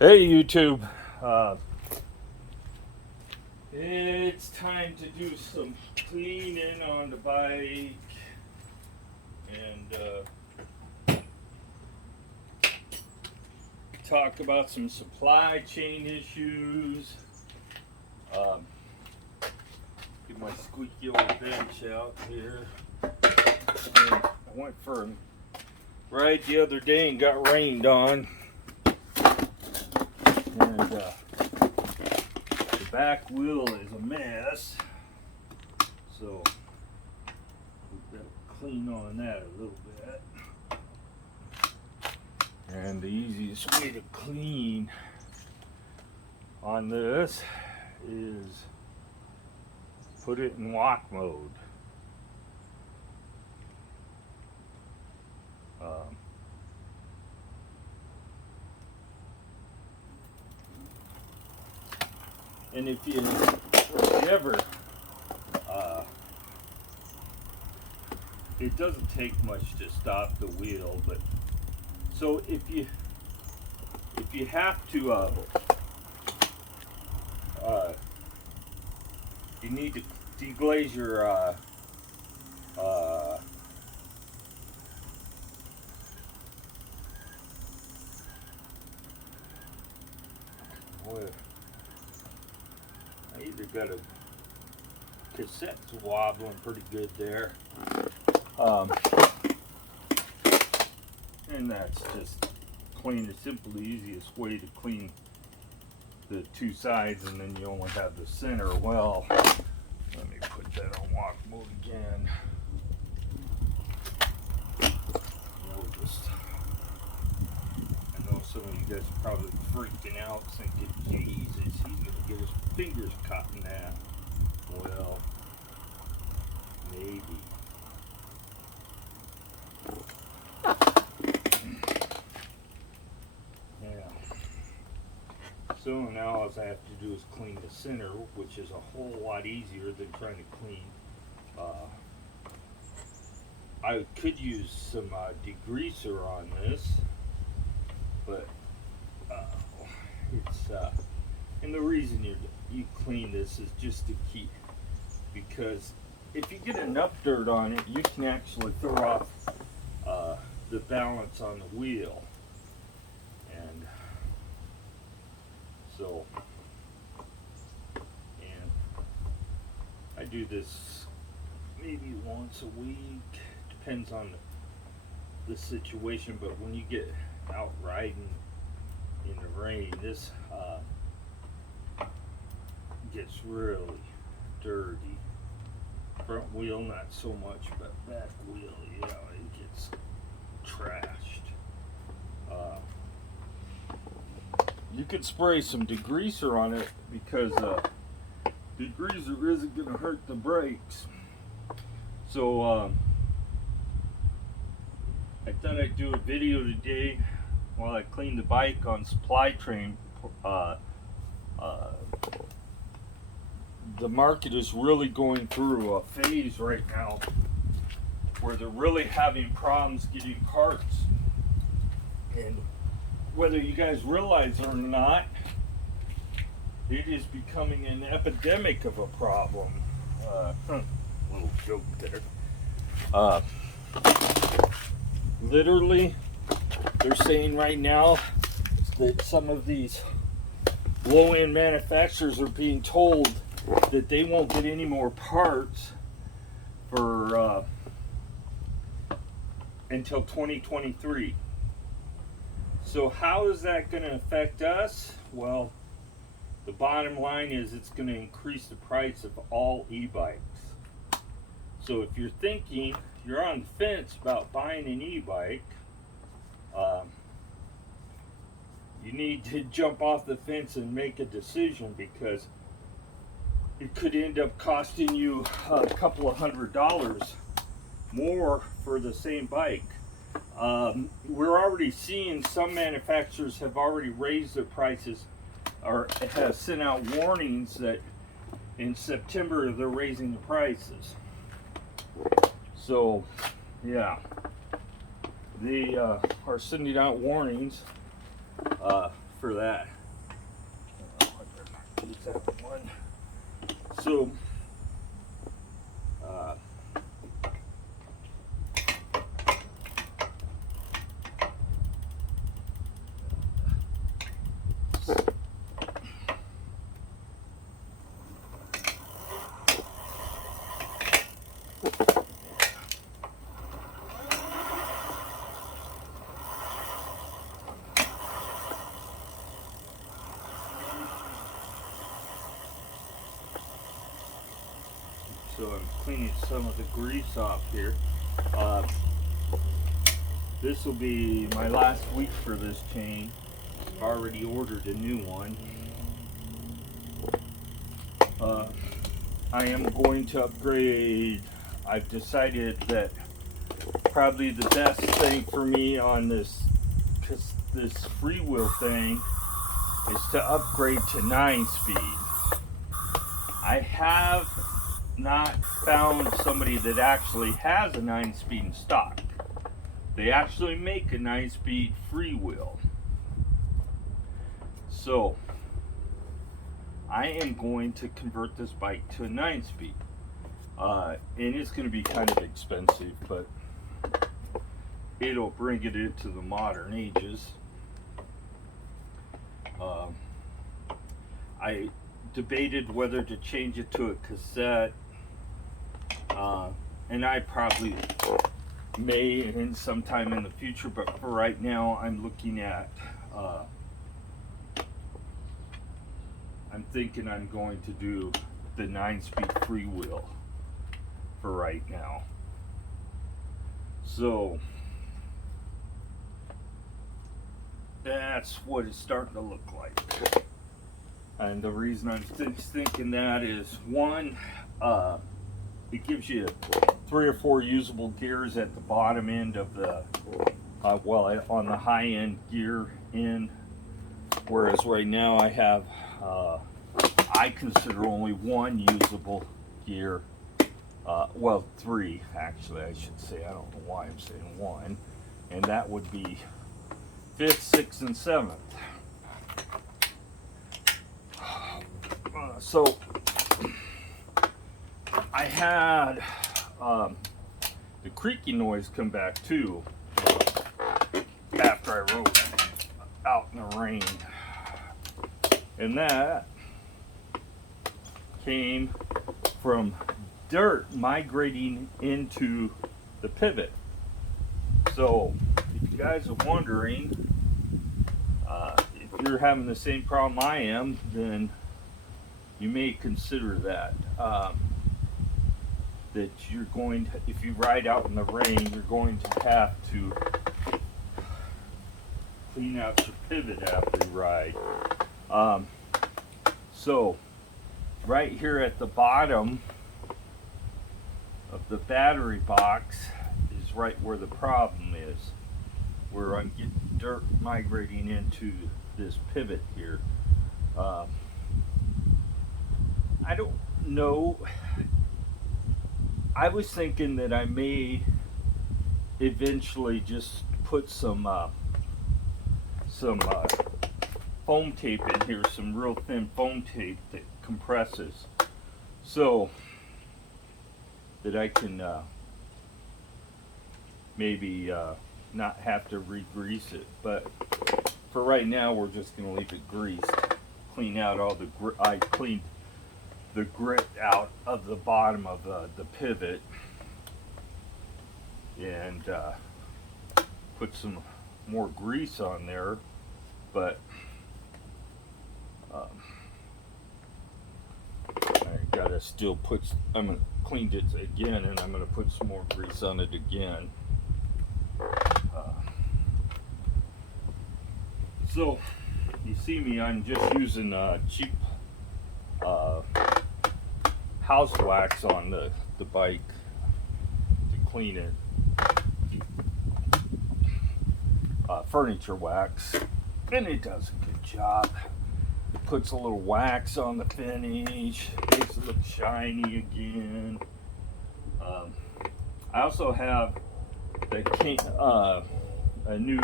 Hey YouTube, it's time to do some cleaning on the bike and talk about some supply chain issues. Get my squeaky old bench out here. And I went for a ride the other day and got rained on. And the back wheel is a mess, so we've got to clean on that a little bit. And the easiest way to clean on this is put it in walk mode. And if you ever, it doesn't take much to stop the wheel, but so if you have to, you need to deglaze your what? I either got a cassette's wobbling pretty good there. And that's just plain and simple, the easiest way to clean the two sides, and then you only have the center. Well, let me put that on walk mode again. We'll just, I know some of you guys are probably freaking out thinking, Jesus, he's gonna get his fingers caught in that. Well, maybe. So now all I have to do is clean the center, which is a whole lot easier than trying to clean. I could use some degreaser on this, but it's and the reason you clean this is just to keep, because if you get enough dirt on it, you can actually throw off the balance on the wheel. And so, and I do this maybe once a week, depends on the situation, but when you get out riding in the rain, this gets really dirty. Front wheel not so much, but back wheel, yeah, it gets trashed. You could spray some degreaser on it, because degreaser isn't going to hurt the brakes. So I thought I'd do a video today while I clean the bike on supply chain. The market is really going through a phase right now where they're really having problems getting parts. And whether you guys realize it or not, it is becoming an epidemic of a problem. Little joke there. Literally, they're saying right now that some of these low-end manufacturers are being told that they won't get any more parts for until 2023. So how is that going to affect us? Well, the bottom line is it's going to increase the price of all e-bikes. So if you're thinking, you're on the fence about buying an e-bike, you need to jump off the fence and make a decision, because it could end up costing you a couple of $100s more for the same bike. We're already seeing some manufacturers have already raised their prices, or have sent out warnings that in September they're raising the prices. So, yeah, they are sending out warnings for that. Use that one. So, so I'm cleaning some of the grease off here. This will be my last week for this chain. Already ordered a new one. I am going to upgrade. I've decided that probably the best thing for me on this freewheel thing is to upgrade to 9-speed. I have not found somebody that actually has a 9-speed in stock. They actually make a 9-speed freewheel. So I am going to convert this bike to a 9-speed. And it's going to be kind of expensive, but it'll bring it into the modern ages. I debated whether to change it to a cassette, and I probably may in sometime in the future, but for right now I'm looking at I'm thinking I'm going to do the 9-speed freewheel for right now. So that's what it's starting to look like. And the reason I'm thinking that is, one, it gives you 3 or 4 usable gears at the bottom end of the, on the high end gear end, whereas right now I have, I consider only 1 usable gear, 3 actually, I should say. I don't know why I'm saying 1, and that would be 5th, 6th, and 7th. So I had the creaky noise come back too after I rode out in the rain, and that came from dirt migrating into the pivot. So if you guys are wondering, if you're having the same problem I am, then you may consider that. That you're going to, if you ride out in the rain, you're going to have to clean out your pivot after you ride. So right here at the bottom of the battery box is right where the problem is, where I'm getting dirt migrating into this pivot here. I don't know. I was thinking that I may eventually just put some foam tape in here, some real thin foam tape that compresses, so that I can maybe not have to re-grease it. But for right now, we're just going to leave it greased. Clean out all the I cleaned the grit out of the bottom of the pivot, and put some more grease on there, but I gotta still put, I'm gonna clean it again, and I'm gonna put some more grease on it again. So you see me, I'm just using cheap house wax on the bike to clean it. Furniture wax, and it does a good job. It puts a little wax on the finish, makes it look shiny again. I also have a new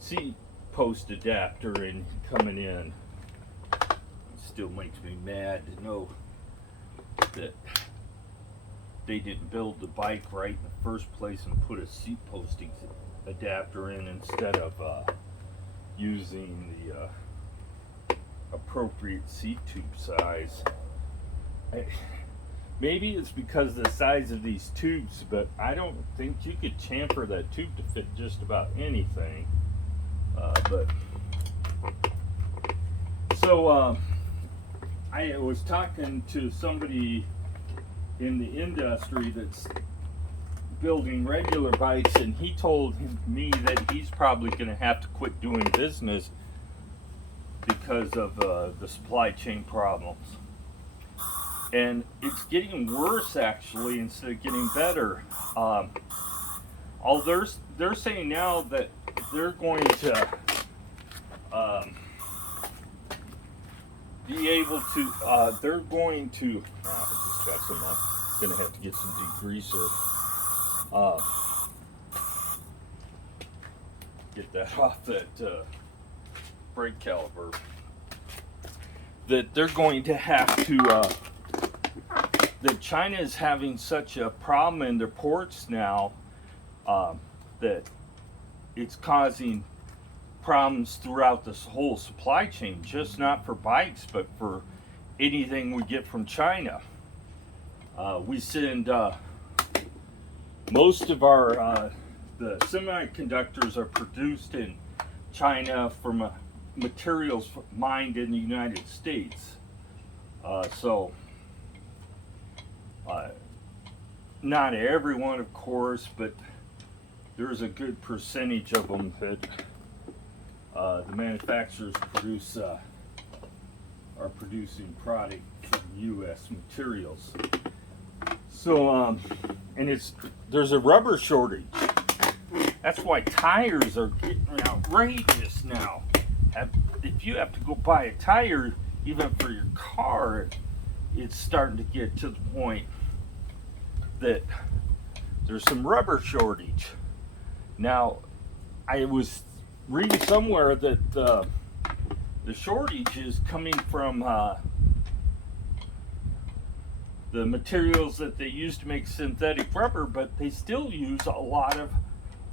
seat post adapter and coming in. It still makes me mad to know that they didn't build the bike right in the first place and put a seat posting adapter in instead of using the appropriate seat tube size. Maybe it's because of the size of these tubes, but I don't think you could chamfer that tube to fit just about anything. I was talking to somebody in the industry that's building regular bikes, and he told me that he's probably going to have to quit doing business because of the supply chain problems. And it's getting worse, actually, instead of getting better. They're saying now that they're going to be able to. They're going to. I just got some. I'm gonna have to get some degreaser. Get that off that brake caliper. That they're going to have to. That China is having such a problem in their ports now that it's causing problems throughout this whole supply chain, just not for bikes, but for anything we get from China. We send most of our the semiconductors are produced in China from materials mined in the United States. Not everyone, of course, but there's a good percentage of them that the manufacturers are producing product from U.S. materials. So, and there's a rubber shortage. That's why tires are getting outrageous now. If you have to go buy a tire, even for your car, it's starting to get to the point that there's some rubber shortage. Now, I was reading somewhere that the shortage is coming from the materials that they use to make synthetic rubber, but they still use a lot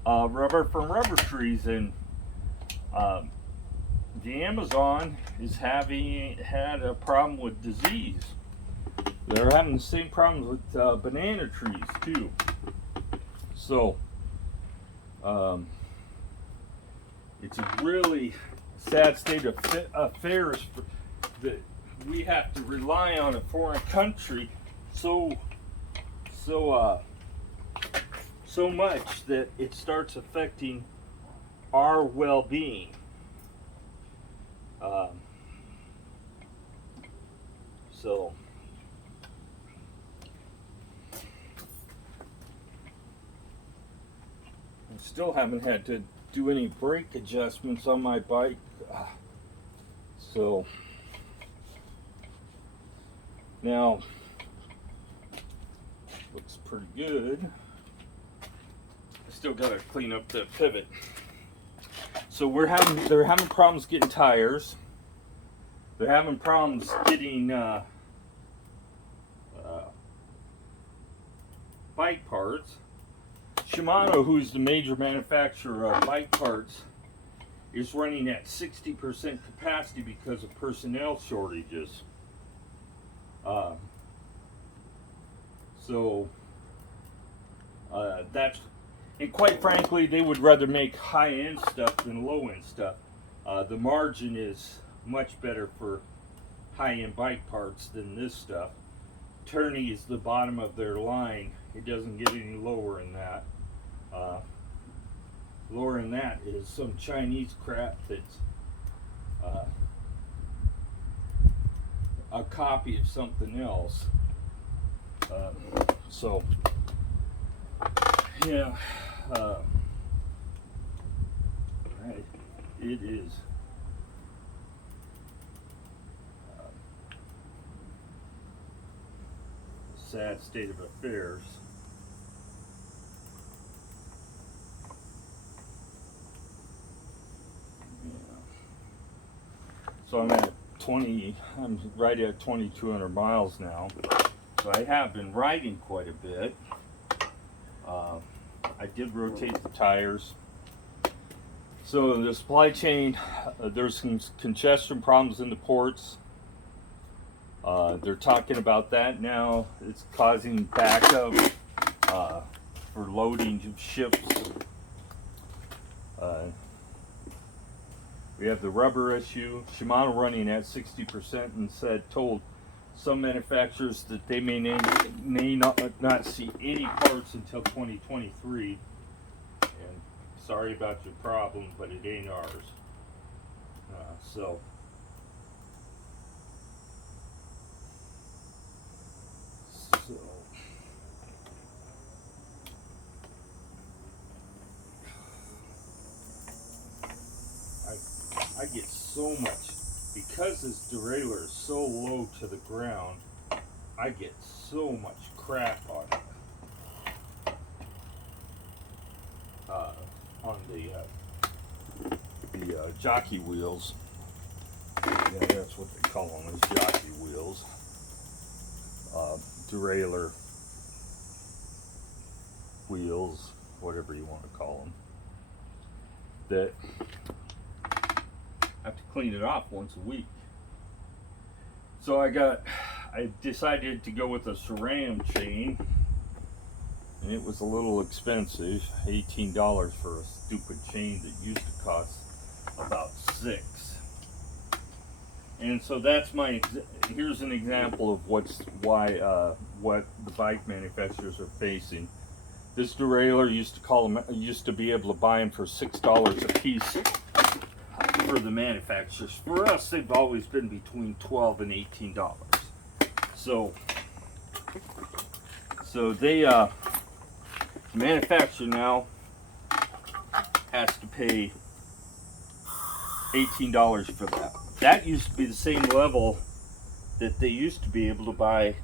of rubber from rubber trees, and the Amazon is had a problem with disease. They're having the same problems with banana trees too. So it's a really sad state of affairs that we have to rely on a foreign country so much that it starts affecting our well-being. I still haven't had to do any brake adjustments on my bike. So now looks pretty good. I still gotta clean up the pivot. So they're having problems getting tires. They're having problems getting bike parts. Shimano, who's the major manufacturer of bike parts, is running at 60% capacity because of personnel shortages. And quite frankly, they would rather make high-end stuff than low-end stuff. The margin is much better for high-end bike parts than this stuff. Tourney is the bottom of their line. It doesn't get any lower than that. Lower than that is some Chinese crap that's a copy of something else. Yeah, right. It is a sad state of affairs. So I'm right at 2,200 miles now. So I have been riding quite a bit. I did rotate the tires. So the supply chain, there's some congestion problems in the ports. They're talking about that now. It's causing backup for loading of ships. We have the rubber issue. Shimano running at 60% and told some manufacturers that they may not see any parts until 2023. And sorry about your problem, but it ain't ours. So I get so much, because this derailleur is so low to the ground, I get so much crap on it. On the jockey wheels. Yeah, that's what they call them, is jockey wheels. Derailleur wheels, whatever you want to call them. That I have to clean it off once a week. So I decided to go with a SRAM chain, and it was a little expensive, $18 for a stupid chain that used to cost about $6. And so that's here's an example of what the bike manufacturers are facing. This derailleur used to be able to buy them for $6 a piece for the manufacturers. For us, they've always been between $12 and $18. So they manufacturer now has to pay $18 for that. That used to be the same level that they used to be able to buy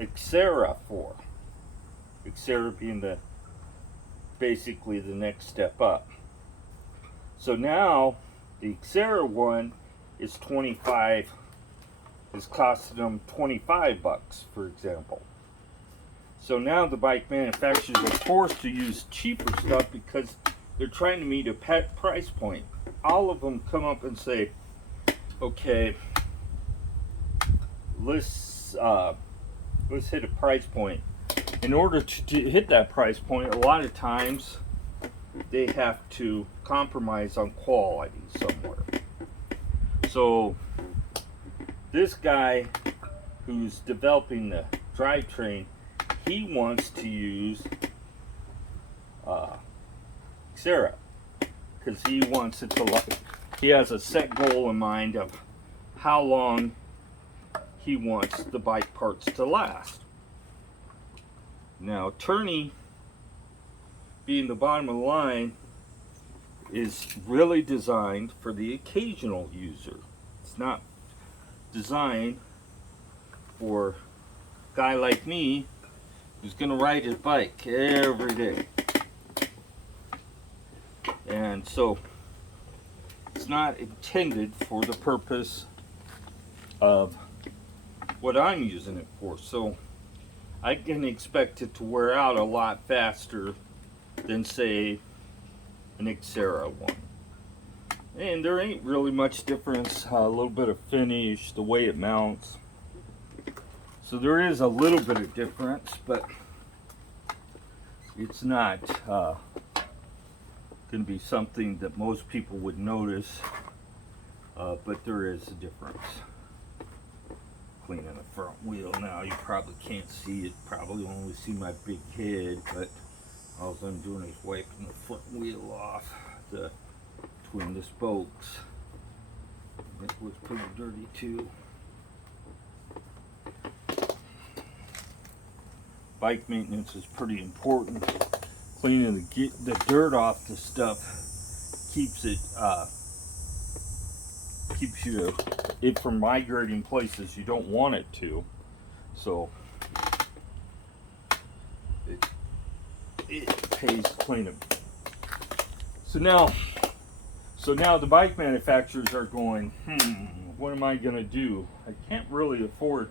Xera for. Xera being basically the next step up. So now the Xera one is costing them $25, for example. So now the bike manufacturers are forced to use cheaper stuff because they're trying to meet a price point. All of them come up and say, okay, let's hit a price point. In order to hit that price point, a lot of times they have to compromise on quality somewhere. So this guy who's developing the drivetrain, he wants to use Xera because he wants it to he has a set goal in mind of how long he wants the bike parts to last. Now, Turney, being the bottom of the line, is really designed for the occasional user. It's not designed for a guy like me who's going to ride his bike every day. And so it's not intended for the purpose of what I'm using it for. So I can expect it to wear out a lot faster than, say, an Xera one. And there ain't really much difference, a little bit of finish, the way it mounts. So there is a little bit of difference, but it's not going to be something that most people would notice, but there is a difference. Cleaning the front wheel now, you probably can't see it, probably only see my big head, but all I'm doing is wiping the front wheel off between the spokes. It was pretty dirty too. Bike maintenance is pretty important. Cleaning the dirt off the stuff keeps it from migrating places you don't want it to. So it pays to clean them. So now the bike manufacturers are going, what am I gonna do? I can't really afford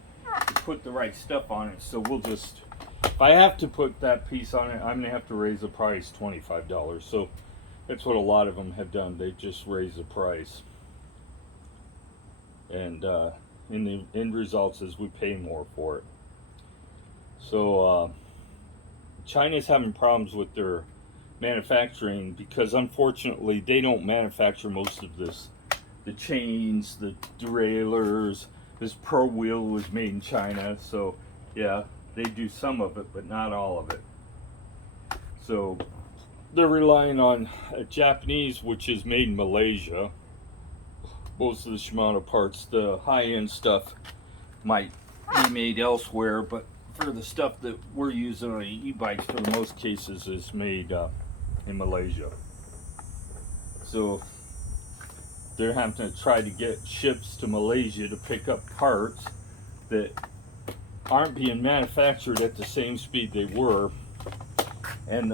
to put the right stuff on it, so we'll just, if I have to put that piece on it, I'm gonna have to raise the price $25. So that's what a lot of them have done. They just raise the price, and in the end results is we pay more for it. So China's having problems with their manufacturing because unfortunately they don't manufacture most of this. The chains, the derailleurs, this pro wheel was made in China, so yeah, they do some of it, but not all of it. So they're relying on Japanese, which is made in Malaysia. Most of the Shimano parts, the high-end stuff, might be made elsewhere, but for the stuff that we're using on e-bikes, for the most cases, is made in Malaysia. So they're having to try to get ships to Malaysia to pick up parts that aren't being manufactured at the same speed they were, and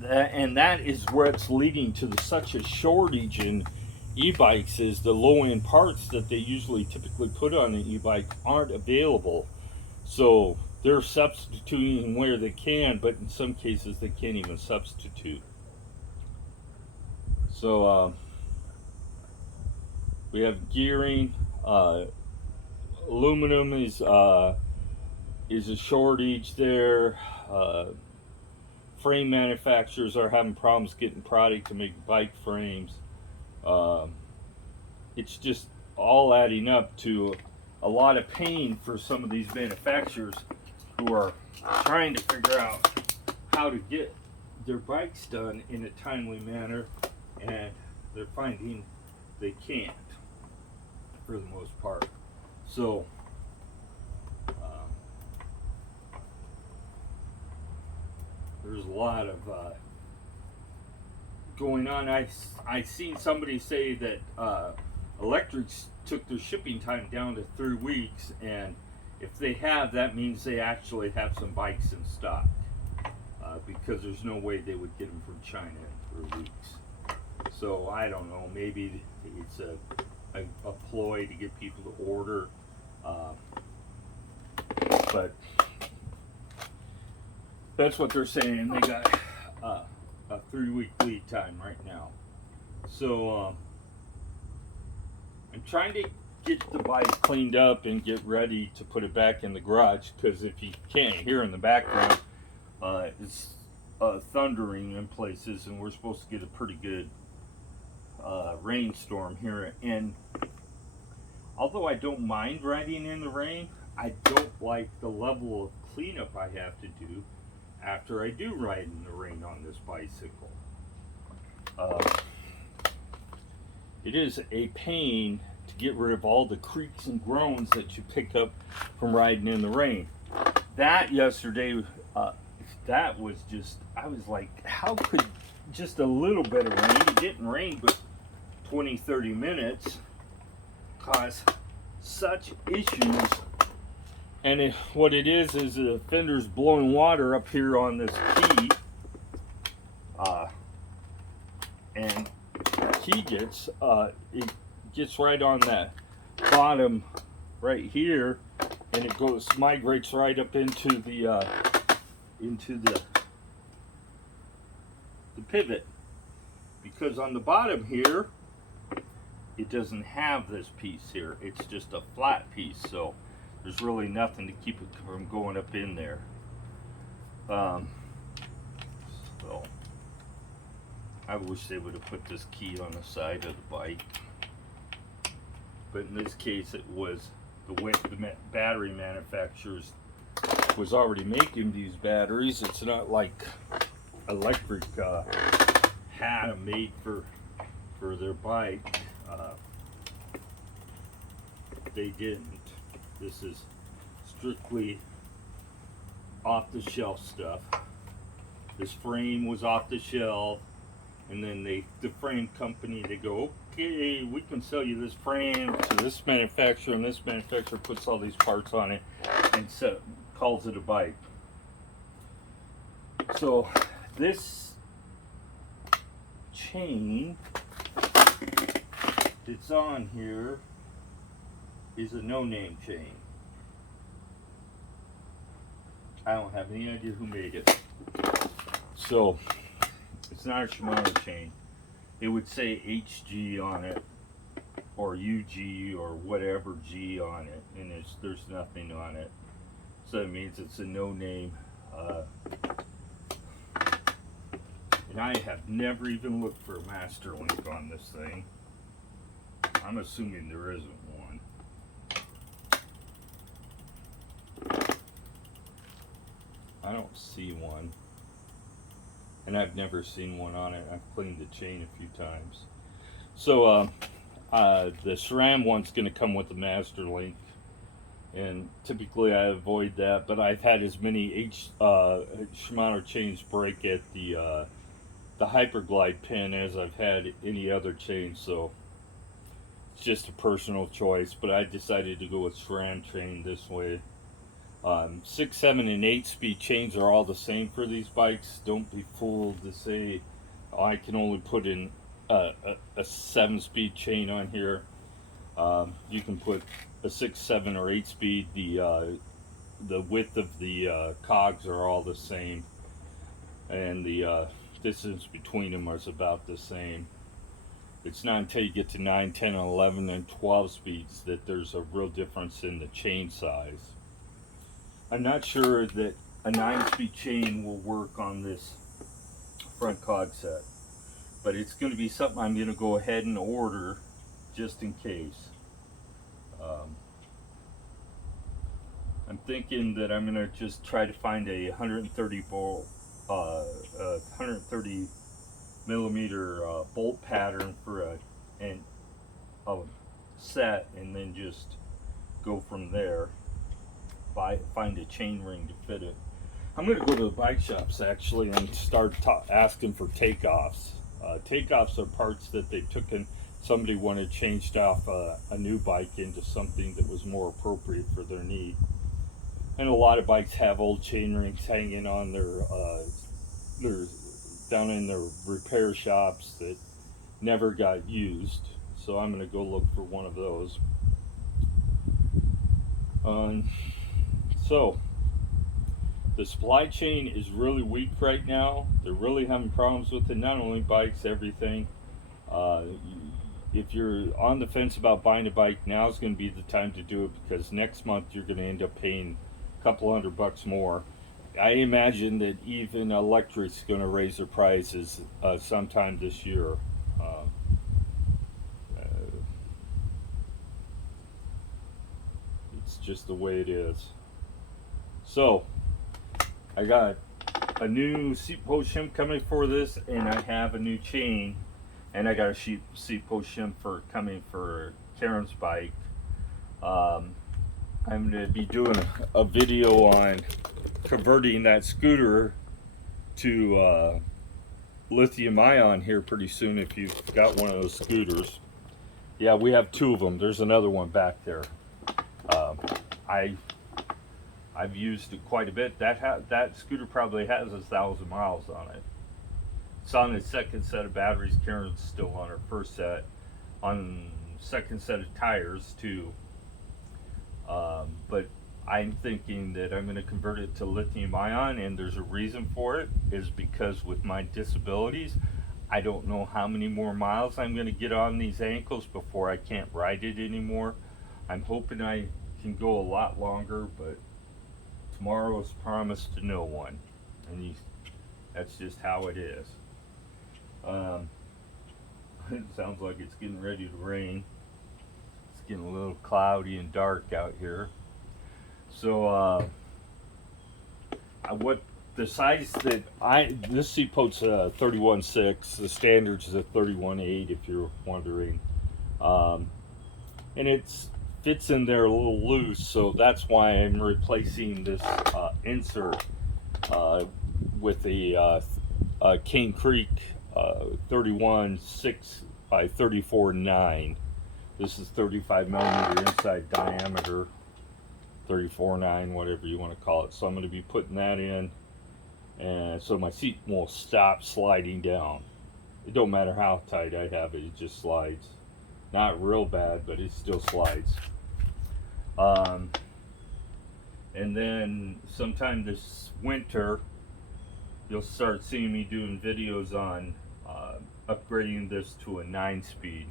that is where it's leading to such a shortage in e-bikes. Is the low-end parts that they usually typically put on an e-bike aren't available, so they're substituting where they can, but in some cases they can't even substitute. So we have gearing, aluminum is a shortage there. Frame manufacturers are having problems getting product to make bike frames. It's just all adding up to a lot of pain for some of these manufacturers who are trying to figure out how to get their bikes done in a timely manner, and they're finding they can't for the most part. So there's a lot of going on. I seen somebody say that electrics took their shipping time down to 3 weeks, and if they have, that means they actually have some bikes in stock, because there's no way they would get them from China in 3 weeks. So I don't know, maybe it's a ploy to get people to order, but that's what they're saying. They got a 3-week lead time right now. So I'm trying to get the bike cleaned up and get ready to put it back in the garage, because if you can't hear in the background, it's thundering in places, and we're supposed to get a pretty good rainstorm here. And although I don't mind riding in the rain, I don't like the level of cleanup I have to do after I do ride in the rain on this bicycle. It is a pain to get rid of all the creaks and groans that you pick up from riding in the rain. That yesterday, that was just, I was like, how could just a little bit of rain, it didn't rain but 20-30 minutes, cause such issues? And what it is the fender's blowing water up here on this key, and the key gets it gets right on that bottom right here, and it migrates right up into the pivot, because on the bottom here it doesn't have this piece here. It's just a flat piece, so there's really nothing to keep it from going up in there. So I wish they would have put this key on the side of the bike, but in this case it was the way the battery manufacturers was already making these batteries. It's not like electric had them made for their bike. They didn't. This is strictly off-the-shelf stuff. This frame was off the shelf, and then the frame company, they go, okay, we can sell you this frame to this manufacturer, and this manufacturer puts all these parts on it and calls it a bike. So this chain that's on here is a no-name chain. I don't have any idea who made it. So, it's not a Shimano chain. It would say HG on it, or UG, or whatever G on it, and there's nothing on it. So it means it's a no-name. And I have never even looked for a master link on this thing. I'm assuming there isn't one. I don't see one. And I've never seen one on it. I've cleaned the chain a few times. So the SRAM one's going to come with the master link. And typically I avoid that, but I've had as many Shimano chains break at the Hyperglide pin as I've had any other chain, so it's just a personal choice. But I decided to go with SRAM chain this way. 6, 7, and 8 speed chains are all the same for these bikes. Don't be fooled to say, oh, I can only put in a 7 speed chain on here. You can put a 6, 7, or 8 speed. The width of the cogs are all the same, and the distance between them is about the same. It's not until you get to 9, 10, 11, and 12 speeds that there's a real difference in the chain size. I'm not sure that a 9-speed chain will work on this front cog set, but it's going to be something I'm going to go ahead and order just in case. I'm thinking that I'm going to just try to find a 130 millimeter bolt pattern for a set, and then just go from there. Find a chain ring to fit it. I'm going to go to the bike shops actually and start asking for takeoffs. Takeoffs are parts that they took in. Somebody wanted changed off a new bike into something that was more appropriate for their need. And a lot of bikes have old chain rings hanging on their down in their repair shops that never got used. So I'm going to go look for one of those. So the supply chain is really weak right now. They're really having problems with it. Not only bikes, everything. If you're on the fence about buying a bike, now is going to be the time to do it, because next month you're going to end up paying a couple $100 more. I imagine that even electric's going to raise their prices sometime this year. It's just the way it is. So I got a new seat post shim coming for this, and I have a new chain, and I got a seat post shim coming for Karen's bike. I'm going to be doing a video on converting that scooter to lithium ion here pretty soon, if you've got one of those scooters. Yeah, we have 2 of them. There's another one back there. I've used it quite a bit. That scooter probably has 1,000 miles on it. It's on its second set of batteries. Karen's still on her first set. On second set of tires too. But I'm thinking that I'm going to convert it to lithium ion, and there's a reason for it. Is because with my disabilities, I don't know how many more miles I'm going to get on these ankles before I can't ride it anymore. I'm hoping I can go a lot longer, but tomorrow is promised to no one, and that's just how it is. It sounds like it's getting ready to rain. It's getting a little cloudy and dark out here. So what the size that this seat post's 31.6. The standards is a 31.8, if you're wondering, and it's fits in there a little loose, so that's why I'm replacing this insert with a Cane Creek 31.6 by 34.9. This is 35 millimeter inside diameter, 34.9, whatever you want to call it. So I'm going to be putting that in, and so my seat will stop sliding down. It don't matter how tight I have it, it just slides. Not real bad, but it still slides. And then sometime this winter, you'll start seeing me doing videos on upgrading this to a 9-speed.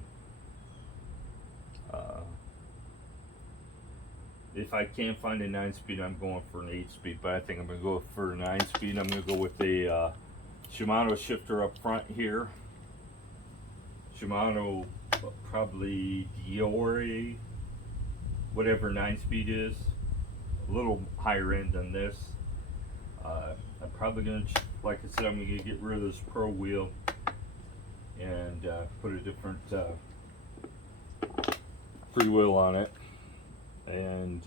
If I can't find a 9-speed, I'm going for an 8-speed, but I think I'm going to go for a 9-speed. I'm going to go with a Shimano shifter up front here. Shimano, probably Diore, whatever 9-speed is. A little higher end than this. I'm probably going to, like I said, I'm going to get rid of this Pro wheel and put a different freewheel on it. And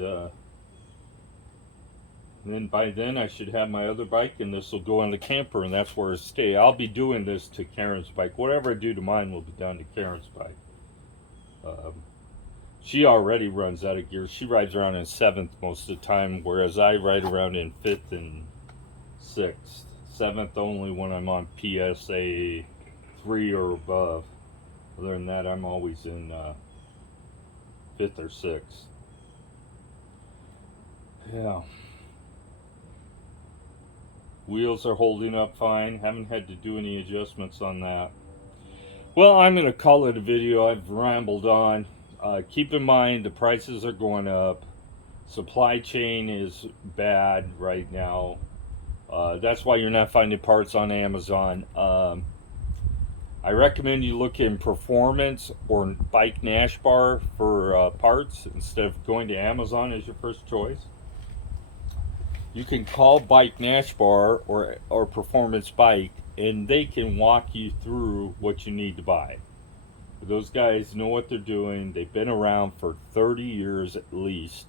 then by then I should have my other bike, and this will go on the camper, and that's where it'll stay. I'll be doing this to Karen's bike. Whatever I do to mine will be done to Karen's bike. She already runs out of gear. She rides around in 7th most of the time, whereas I ride around in 5th and 6th. 7th only when I'm on PSA 3 or above. Other than that, I'm always in 5th or 6th. Yeah. Wheels are holding up fine. Haven't had to do any adjustments on that. Well, I'm going to call it a video. I've rambled on. Keep in mind the prices are going up. Supply chain is bad right now. That's why you're not finding parts on Amazon. I recommend you look in Performance or Bike Nash Bar for parts instead of going to Amazon as your first choice. You can call Bike Nash Bar or Performance Bike, and they can walk you through what you need to buy. Those guys know what they're doing. They've been around for 30 years at least,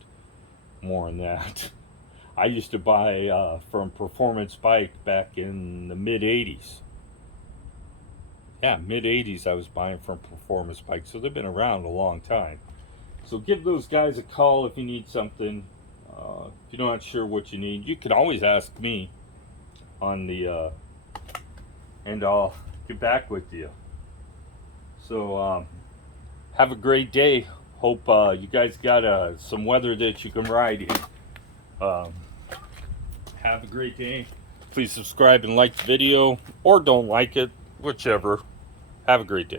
more than that. I used to buy from Performance Bike back in the mid-80s. Yeah, mid-80s I was buying from Performance Bike, so they've been around a long time. So give those guys a call if you need something. If you're not sure what you need, you can always ask me on the and I'll get back with you. So have a great day. Hope you guys got some weather that you can ride in. Have a great day. Please subscribe and like the video, or don't like it, whichever. Have a great day.